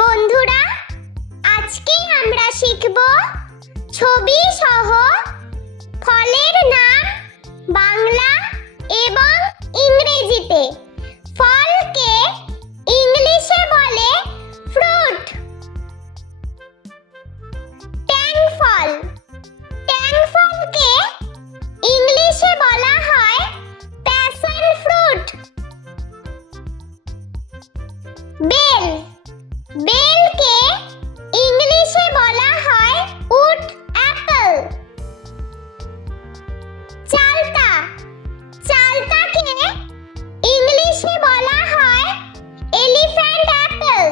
বন্ধুরা, আজকে আমরা শিখব ছবি সহ ফলের নাম বাংলা এবং ইংরেজিতে। ফলকে ইংলিশে বলে ফ্রুট। ট্যাং ফল, ট্যাং ফলকে ইংলিশে বলা হয় প্যাশন ফ্রুট। বেল, বেলকে ইংলিশে বলা হয় উড অ্যাপল। চালতা, চালতাকে ইংলিশে বলা হয় এলিফ্যান্ট অ্যাপল।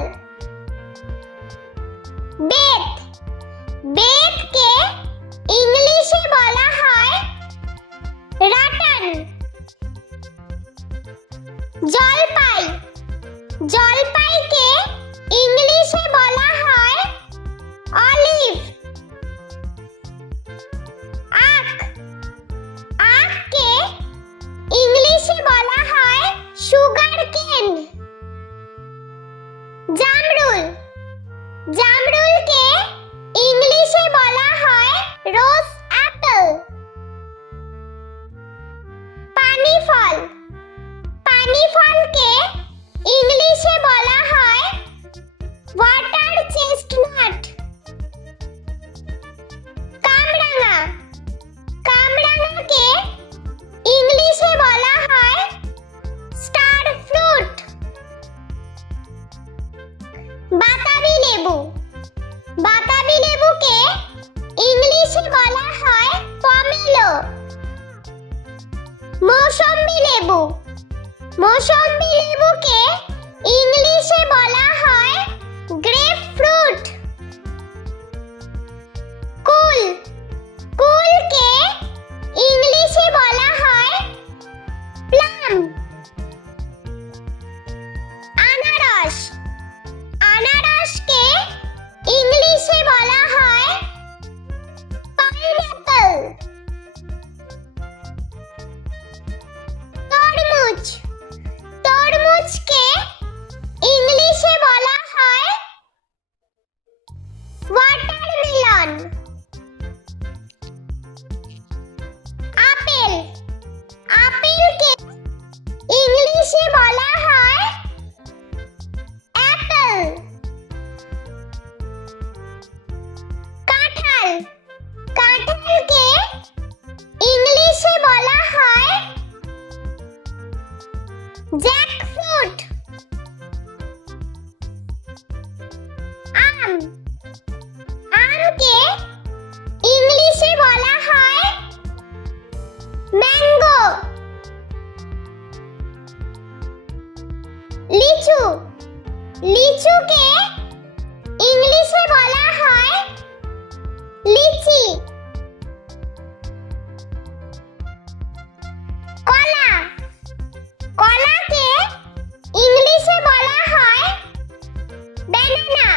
বেত, বেতকে ইংলিশে বলা হয় রাটান। জলপাই, জলপাইকে ইংলিশে বলা হয় অলিভ। আখ, আখকে ইংলিশে বলা হয় সুগার কেন। জামরুল, জামরুলকে ইংলিশে বলা হয় রোজ অ্যাপল। পানি ফল, পানি ফলকে ইংলিশে বলা হয় ওয়াটার চেস্টনাট। কামরাঙা, কামরাঙাকে ইংলিশে বলা হয় স্টার ফ্রুট। বাতাবি লেবু, বাতাবি লেবুকে ইংলিশে বলা হয় পমেলো। মৌসম্বি লেবু, মৌসম্বি লেবুকে ইংলিশে বলা হয় গ্রেপ ফ্রুট। কুল, কুলকে ইংলিশে বলা হয় প্লাম। আনারস, আনারসকে ইংলিশে বলা হয় পাইনঅ্যাপল। তরমুজ, তরমুজকে ইংলিশে বলা হয় ওয়াটারমেলন। আপেল, আপেলকে ইংলিশে বলা হয় অ্যাপল। কাঁঠাল, কাঁঠালকে ইংলিশে বলা হয় জ্যাকফ্রুট। আম, আমকে ইংলিশে বলা হয় ম্যাঙ্গো। লিচু, লিচুকে ইংলিশে বলা হয় লিচি। কলা, কলাকে ইংলিশে বলা হয় ব্যানানা।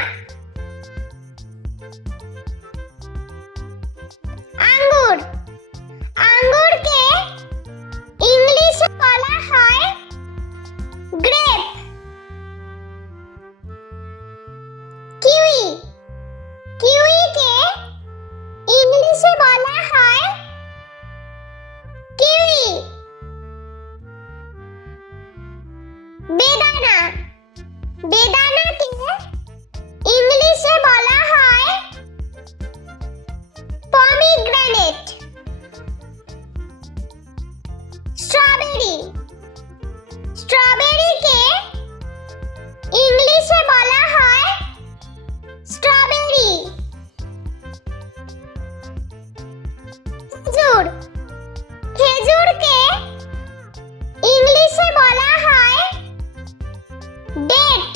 আঙ্গুর, আঙ্গুরকে ইংলিশে বলা হয় গ্রেপ। কিউই, কিউইকে ইংলিশে বলা হয় কিউই। বেদানা, বেদানাকে ইংলিশে বলা হয় পমিগ্রেনেট। স্ট্রবেরি, স্ট্রবেরিকে ইংলিশে বলা হয় স্ট্রবেরি। খেজুর, খেজুরকে ইংলিশে বলা হয় ডেট।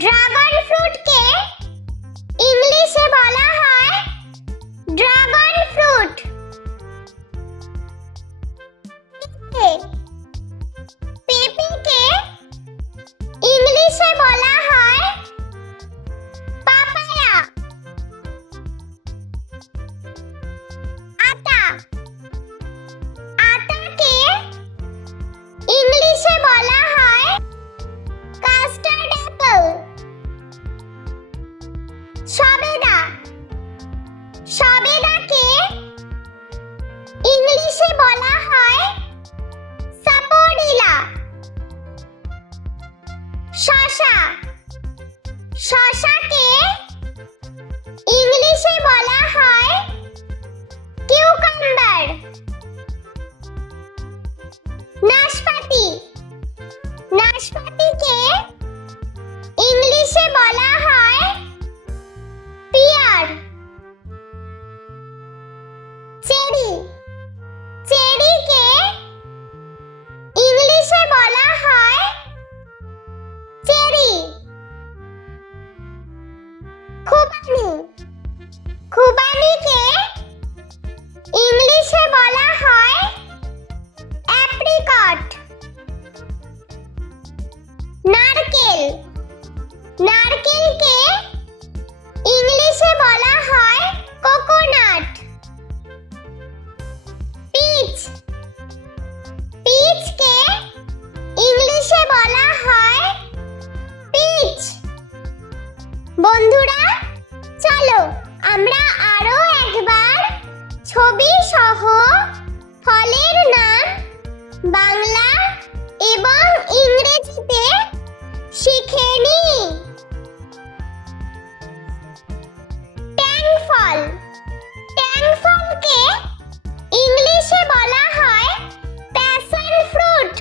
ড্রাগন ফ্রুটকে ইংলিশে বলা হয় ড্রাগন ফ্রুট। পেঁপেকে ইংলিশে বলা হয় পাপায়া। আটাকে ইংলিশে বলা হয় কাস্টার্ড অ্যাপল। সবেদাকে ইংলিশে বলা হয় সাপোরিলা। শসাকে ইংলিশে বলা হয় কিউকাম্বার। নাশপাতিকে ইংলিশে বলা হয় পিয়ার। চেরিকে ইংলিশে বলা হয় চেরি। খুবানিকে ইংলিশে বলা হয় অ্যাপ্রিকট। নারকেলকে ইংলিশে বলা হয় কোকোনাট। পিচকে ইংলিশে বলা হয় পিচ। বন্ধুরা, চলো আমরা আরো একবার ছবি সহ ফলের নাম বাংলা এবং ইংরেজিতে শিখে নিই। ট্যাংফলকে ইংলিশে বলা হয় প্যাশন ফ্রুট।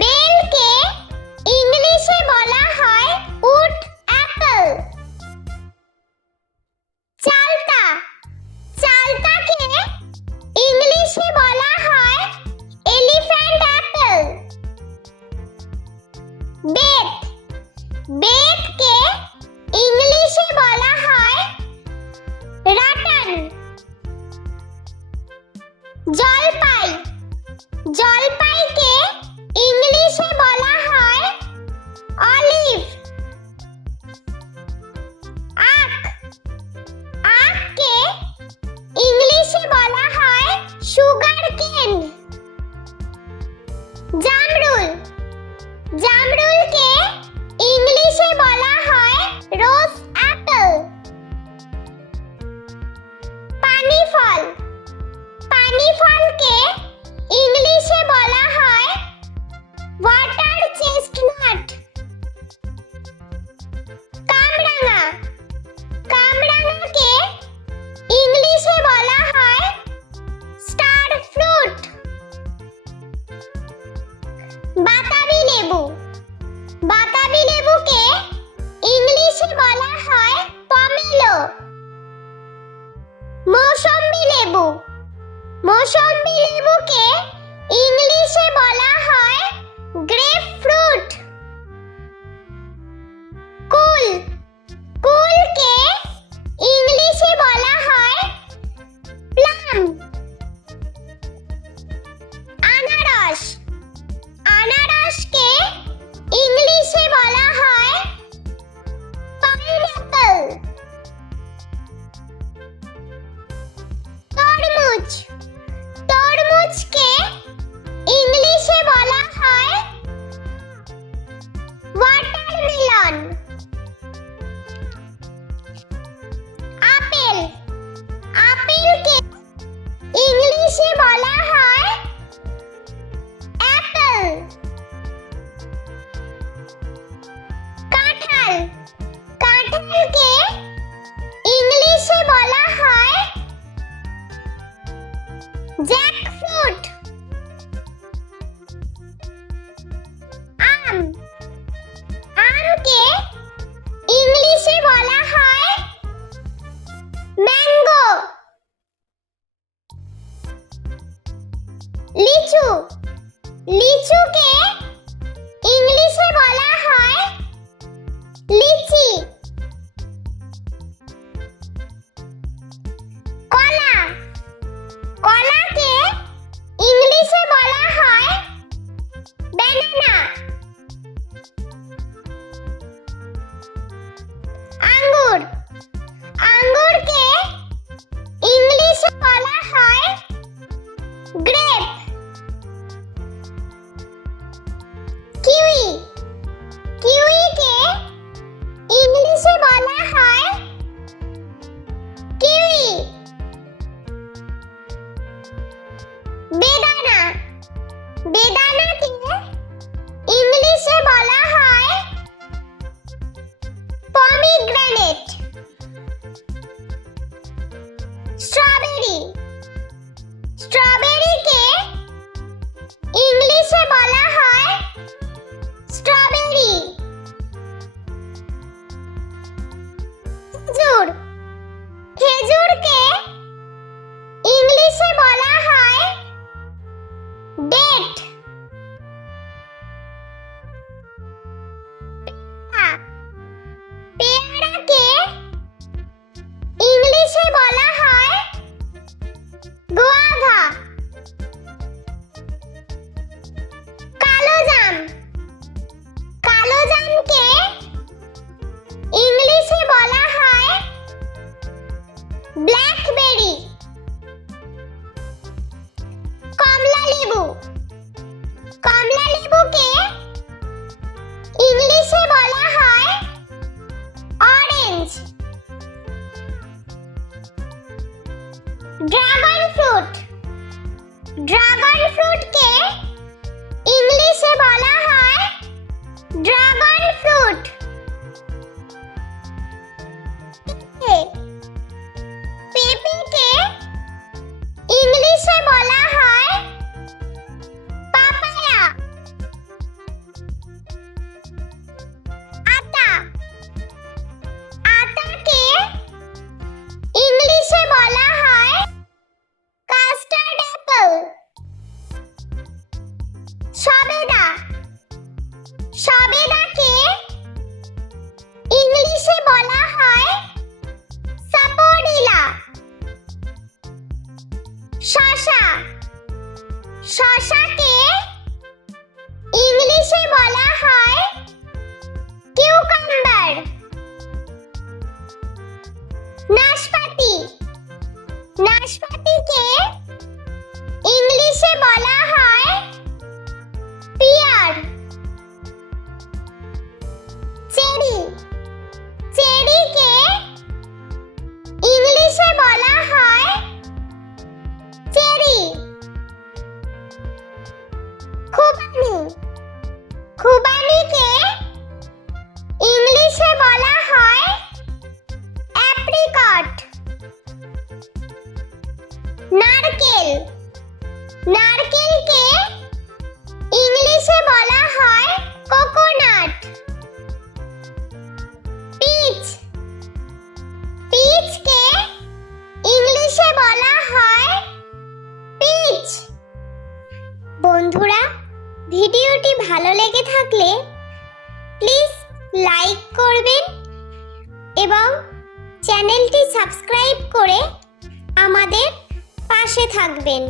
বেলকে ইংলিশে বলা হয় উড অ্যাপল। চালতাকে ইংলিশে বলা হয় এলিফ্যান্ট অ্যাপল। বেতকে ইংলিশে বলা হয় রাটান। জলপাইকে ইংলিশে বলা হয় অলিভ। আখকে ইংলিশে বলা হয় সুগার কেন। জামরুলকে ইংলিশে বলা হয় রোজ অ্যাপল। পানিফলকে ইংলিশে বলা হয় ওয়াটার চেস্টনাট। কামরাঙাকে ইংলিশে বলা হয় স্টার ফ্রুট। বাতাবি লেবুকে ইংলিশে বলা হয় পমেলো। মৌসম্বি লেবুকে ইংলিশে বলা হয় গ্রেপ ফ্রুট। কুলকে ইংলিশে বলা হয় প্লাম। আনারসকে ইংলিশে বলা হয় পাইনঅ্যাপল। তরমুজকে ইংলিশে বলা হয় ওয়াটারমেলন। আপেলকে ইংলিশে বলা হয় অ্যাপল। কাঁঠালকে ইংলিশে বলা হয় জ্যাকফ্রুট। আমকে ইংলিশে বলা হয় ম্যাঙ্গো। লিচুকে ব্যানানা, আঙ্গুর, আঙ্গুরকে ইংলিশে বলা হয় গ্রেপ। কিউই, কিউইকে ইংলিশে বলা হয় কিউই। বেদানা, বেদানাকে ইংলিশে বলা হয় পমিগ্রেনেট। স্ট্রবেরি, স্ট্রবেরিকে ইংলিশে বলা হয় স্ট্রবেরি। খেজুর, খেজুরকে ইংলিশে বলা হয় ডেট। পেয়ারাকে ইংলিশে বলা হয় গুয়াভা। কালোজাম, কালোজামকে ইংলিশে বলা হয় ব্ল্যাকবেরি। কমলা লেবু, কমলা লেবুকে ইংলিশে বলা হয় অরেঞ্জ। ড্রাগন ফ্রুট, ড্রাগন ফ্রুটকে ইংলিশে বলা হয় ড্রাগন ফ্রুট। পেঁপেকে ইংলিশে বলা হয় পাপায়া। আতা, আতাকে ইংলিশে বলা হয় কাস্টার্ড অ্যাপল। সবেদা, সবেদাকে ইংলিশে বলা হয় সাপোরিলা। শসা, শসাকে ইংলিশে বলা হয় কিউকাম্বার। নাশপাতি, নাশপাতিকে ইংলিশে বলা হয় পিয়ার। চেরি, চেরিকে ইংলিশে বলা হয় চেরি। খুবানি, খুবানিকে ইংলিশে বলা হয় অ্যাপ্রিকট। নারকেল, নারকেলকে ইংলিশে বলা হয় কোকোনাট। পিচ, পিচকে ইংলিশে বলা হয় পিচ। বন্ধুরা, ভিডিওটি ভালো লেগে থাকলে প্লিজ লাইক করবেন এবং চ্যানেলটি সাবস্ক্রাইব করে আমাদের পাশে থাকবেন।